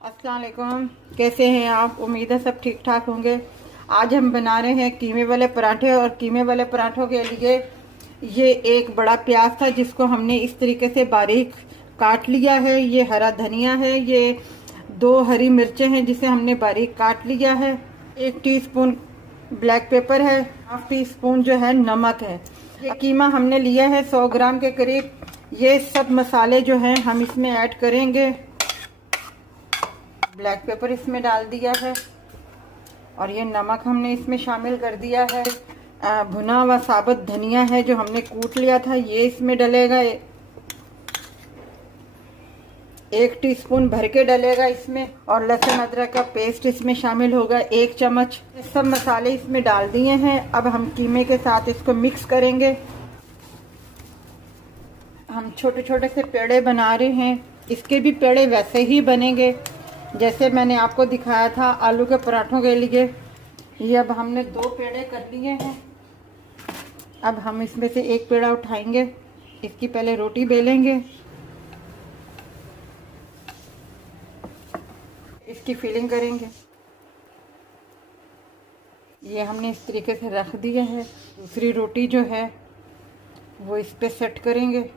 अस्सलाम वालेकुम, कैसे हैं आप? उम्मीद है सब ठीक ठाक होंगे। आज हम बना रहे हैं कीमे वाले पराठे। और कीमे वाले पराठों के लिए ये एक बड़ा प्याज था जिसको हमने इस तरीके से बारीक काट लिया है। ये हरा धनिया है। ये 2 हरी मिर्चें हैं जिसे हमने बारीक काट लिया है। 1 टीस्पून ब्लैक पेपर है। हाफ टी स्पून जो है नमक है। ये कीमा हमने लिया है 100 ग्राम के करीब। ये सब मसाले जो हैं हम इसमें ऐड करेंगे। ब्लैक पेपर इसमें डाल दिया है और ये नमक हमने इसमें शामिल कर दिया है। भुना हुआ साबुत धनिया है जो हमने कूट लिया था, ये इसमें डलेगा। 1 टीस्पून भर के डलेगा इसमें। और लहसुन अदरक का पेस्ट इसमें शामिल होगा 1 चम्मच। ये सब मसाले इसमें डाल दिए हैं। अब हम कीमे के साथ इसको मिक्स करेंगे। हम छोटे छोटे से पेड़े बना रहे हैं। इसके भी पेड़े वैसे ही बनेंगे जैसे मैंने आपको दिखाया था आलू के पराठों के लिए। ये अब हमने 2 पेड़े कर लिए हैं। अब हम इसमें से एक पेड़ा उठाएंगे, इसकी पहले रोटी बेलेंगे, इसकी फिलिंग करेंगे। ये हमने इस तरीके से रख दिया है। दूसरी रोटी जो है वो इस पे सेट करेंगे।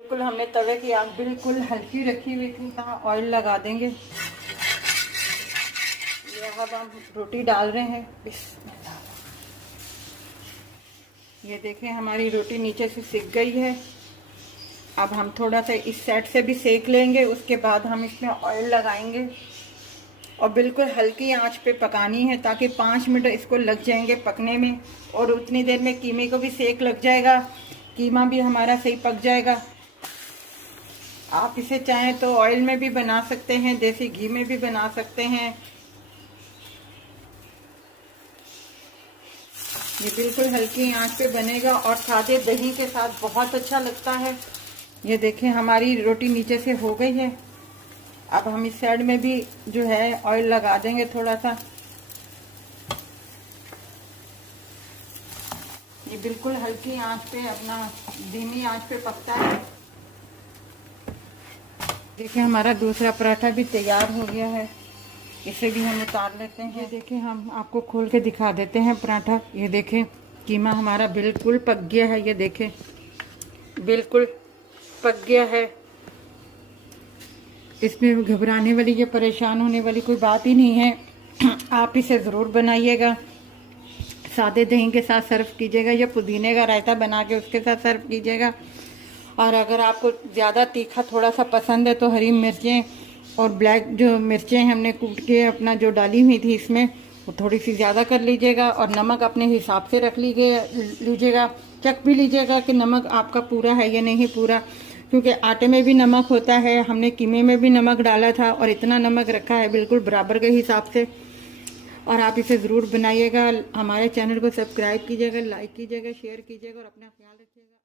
बिल्कुल हमने तवे की आंच बिल्कुल हल्की रखी हुई थी। यहाँ ऑयल लगा देंगे। यहाँ हम रोटी डाल रहे हैं। बिस्मिल्लाह। ये देखें हमारी रोटी नीचे से सिक गई है। अब हम थोड़ा सा इस साइड से भी सेक लेंगे। उसके बाद हम इसमें ऑयल लगाएंगे और बिल्कुल हल्की आंच पे पकानी है ताकि 5 मिनट इसको लग जाएंगे पकने में। और उतनी देर में कीमे को भी सेक लग जाएगा, कीमा भी हमारा सही पक जाएगा। आप इसे चाहें तो ऑयल में भी बना सकते हैं, देसी घी में भी बना सकते हैं। ये बिल्कुल हल्की आंच पे बनेगा और सादे दही के साथ बहुत अच्छा लगता है। ये देखें हमारी रोटी नीचे से हो गई है। अब हम इस साइड में भी जो है ऑयल लगा देंगे थोड़ा सा। ये बिल्कुल हल्की आंच पे, अपना धीमी आंच पे पकता है। देखिए हमारा दूसरा पराठा भी तैयार हो गया है। इसे भी हम उतार लेते हैं। ये देखिए हम आपको खोल के दिखा देते हैं पराठा। ये देखें कीमा हमारा बिल्कुल पक गया है। ये देखें बिल्कुल पक गया है। इसमें घबराने वाली या परेशान होने वाली कोई बात ही नहीं है। आप इसे ज़रूर बनाइएगा। सादे दही के साथ सर्व कीजिएगा या पुदीने का रायता बना के उसके साथ सर्व कीजिएगा। और अगर आपको ज़्यादा तीखा थोड़ा सा पसंद है तो हरी मिर्चें और ब्लैक जो मिर्चें हमने कूट के अपना जो डाली हुई थी इसमें, वो थोड़ी सी ज़्यादा कर लीजिएगा। और नमक अपने हिसाब से रख लीजिएगा। चख भी लीजिएगा कि नमक आपका पूरा है या नहीं पूरा, क्योंकि आटे में भी नमक होता है, हमने कीमे में भी नमक डाला था और इतना नमक रखा है बिल्कुल बराबर के हिसाब से। और आप इसे ज़रूर बनाइएगा। हमारे चैनल को सब्सक्राइब कीजिएगा, लाइक कीजिएगा, शेयर कीजिएगा और अपना ख्याल रखिएगा।